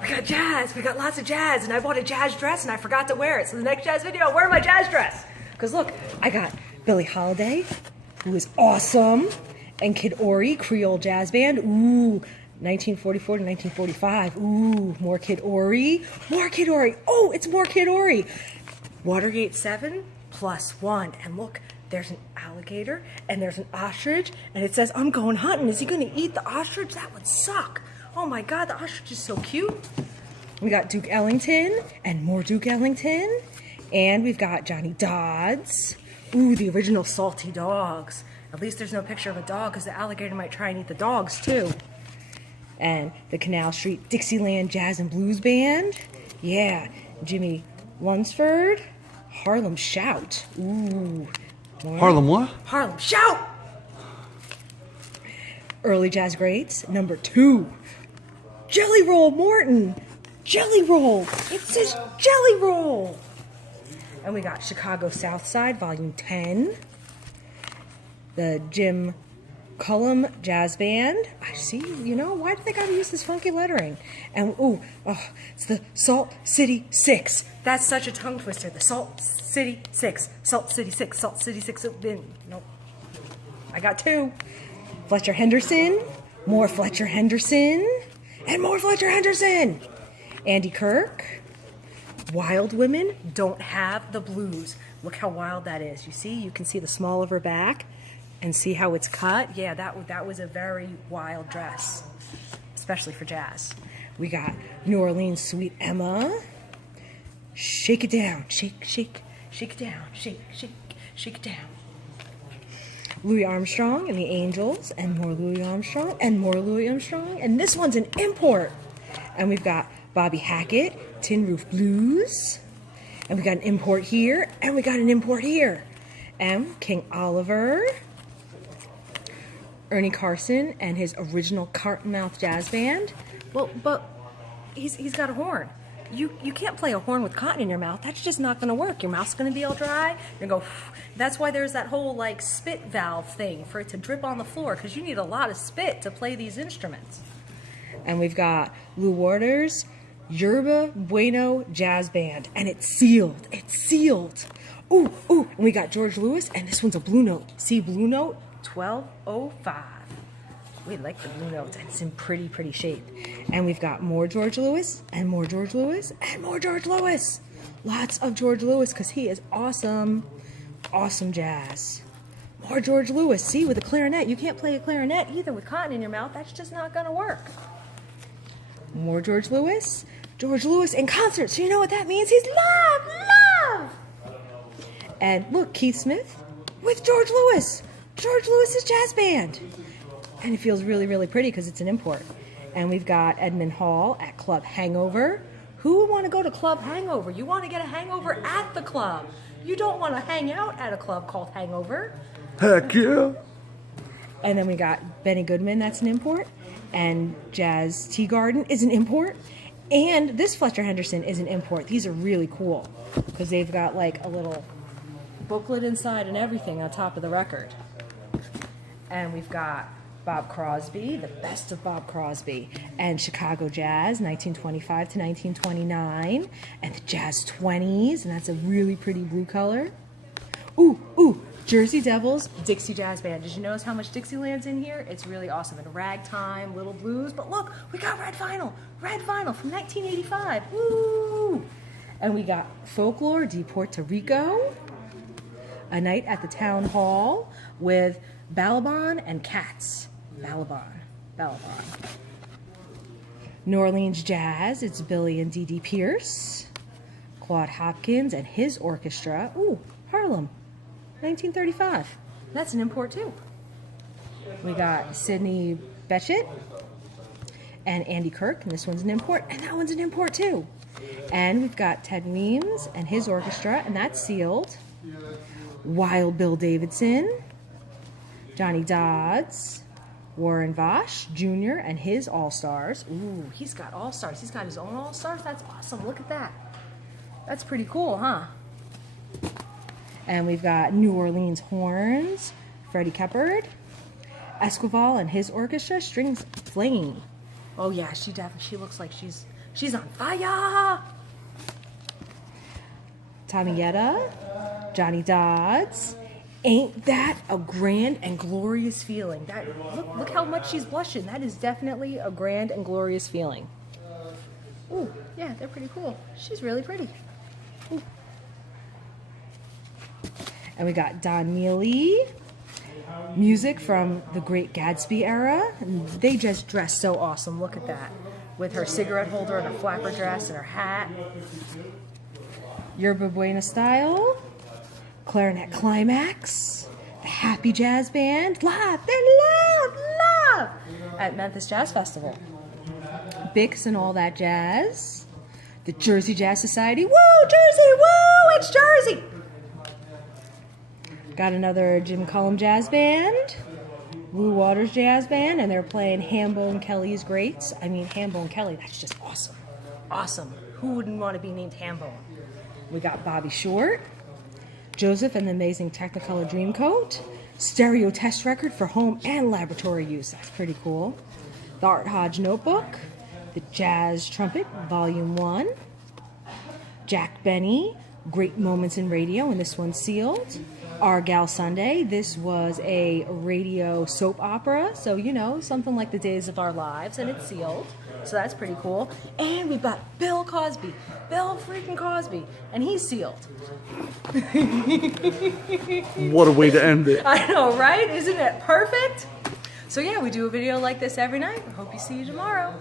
We got jazz. We got lots of jazz. And I bought a jazz dress and I forgot to wear it. So the next jazz video, I'll wear my jazz dress. Because look, I got Billie Holiday, who is awesome, and Kid Ory, Creole Jazz Band. Ooh, 1944 to 1945. Ooh, more Kid Ory. More Kid Ory. Oh, it's more Kid Ory. Watergate 7 plus 1. And look, there's an alligator and there's an ostrich. And it says, I'm going hunting. Is he going to eat the ostrich? That would suck. Oh my God, the ostrich is so cute. We got Duke Ellington and more Duke Ellington. And we've got Johnny Dodds. Ooh, the original salty dogs. At least there's no picture of a dog because the alligator might try and eat the dogs too. And the Canal Street Dixieland Jazz and Blues Band. Yeah, Jimmy Lunsford. Harlem Shout. Ooh. Harlem what? Harlem Shout! Early Jazz Greats, number 2. Jelly Roll Morton. Jelly Roll. It says Jelly Roll. And we got Chicago South Side, Volume 10. The Jim Cullum Jazz Band. I see, you know, why do they gotta use this funky lettering? And, ooh, oh, it's the Salt City 6. That's such a tongue twister. The Salt City 6. Salt City 6. Salt City 6. Nope. I got 2. Fletcher Henderson. More Fletcher Henderson. And more Fletcher Henderson. Andy Kirk. Wild Women Don't Have the Blues. Look how wild that is. You see? You can see the small of her back and see how it's cut. Yeah, that was a very wild dress, especially for jazz. We got New Orleans Sweet Emma. Shake it down. Shake, shake, shake it down. Shake, shake, shake it down. Louis Armstrong and the Angels, and more Louis Armstrong, and more Louis Armstrong. And this one's an import. And we've got Bobby Hackett, Tin Roof Blues. And we got an import here, and we got an import here. And King Oliver, Ernie Carson, and his original Cottonmouth Jazz Band. Well, but he's got a horn. You can't play a horn with cotton in your mouth. That's just not going to work. Your mouth's going to be all dry. You're going to go. That's why there's that whole like spit valve thing for it to drip on the floor, because you need a lot of spit to play these instruments. And we've got Lou Waters' Yerba Bueno Jazz Band, and it's sealed. It's sealed. Ooh, ooh. And we got George Lewis, and this one's a blue note. See, blue note 1205. We like the blue notes, and it's in pretty shape. And we've got more George Lewis, and more George Lewis, and more George Lewis. Lots of George Lewis, because he is awesome. Awesome jazz. More George Lewis. See, with a clarinet. You can't play a clarinet either with cotton in your mouth. That's just not going to work. More George Lewis. George Lewis in concert. So you know what that means? He's love. And look, Keith Smith with George Lewis. George Lewis's jazz band. And it feels really pretty because it's an import. And we've got Edmund Hall at Club Hangover. Who would want to go to Club Hangover? You want to get a hangover at the club. You don't want to hang out at a club called Hangover. Heck yeah. And then we got Benny Goodman, that's an import. And Jazz Tea Garden is an import. And this Fletcher Henderson is an import. These are really cool because they've got like a little booklet inside and everything on top of the record. And we've got Bob Crosby, the best of Bob Crosby, and Chicago Jazz, 1925 to 1929, and the Jazz 20s, and that's a really pretty blue color. Ooh, Jersey Devils, Dixie Jazz Band. Did you notice how much Dixieland's in here? It's really awesome. And ragtime, little blues, but look, we got red vinyl from 1985. Ooh! And we got Folklore de Puerto Rico, A Night at the Town Hall with Balaban and Cats. Balaban. New Orleans Jazz, it's Billy and Dee Dee Pierce. Claude Hopkins and his orchestra. Ooh, Harlem, 1935. That's an import too. We got Sidney Bechet and Andy Kirk, and this one's an import, and that one's an import too. And we've got Ted Weems and his orchestra, and that's sealed. Wild Bill Davidson, Johnny Dodds, Warren Vosh Jr. and his All-Stars. Ooh, he's got All-Stars. He's got his own All-Stars. That's awesome. Look at that. That's pretty cool, huh? And we've got New Orleans Horns, Freddie Keppard, Esquivel and his orchestra, Strings Flame. Oh yeah, she definitely, she looks like she's on fire. Tommy Yetta, Johnny Dodds. Ain't that a grand and glorious feeling? That look how much she's blushing. That is definitely a grand and glorious feeling. Ooh, yeah, they're pretty cool. She's really pretty. Ooh. And we got Don Neely, music from the Great Gatsby era. And they just dress so awesome. Look at that. With her cigarette holder and her flapper dress and her hat. Yerba Buena Style, Clarinet Climax, the Happy Jazz Band, live and loud, at Memphis Jazz Festival. Bix and all that jazz. The Jersey Jazz Society, woo, Jersey, woo, it's Jersey. Got another Jim Cullum Jazz Band, Woo Waters Jazz Band, and they're playing Hambone Kelly's Greats. I mean, Hambone Kelly, that's just awesome. Awesome. Who wouldn't want to be named Hambone? We got Bobby Short, Joseph and the Amazing Technicolor Dreamcoat, stereo test record for home and laboratory use. That's pretty cool. The Art Hodge Notebook, the Jazz Trumpet, Volume 1, Jack Benny, Great Moments in Radio, and this one's sealed. Our Gal Sunday, this was a radio soap opera, so you know, something like The Days of Our Lives, and it's sealed. So that's pretty cool. And we've got Bill Cosby, Bill freaking Cosby, and he's sealed. What a way to end it. I know, right? Isn't it perfect? So yeah, we do a video like this every night. I hope you see you tomorrow.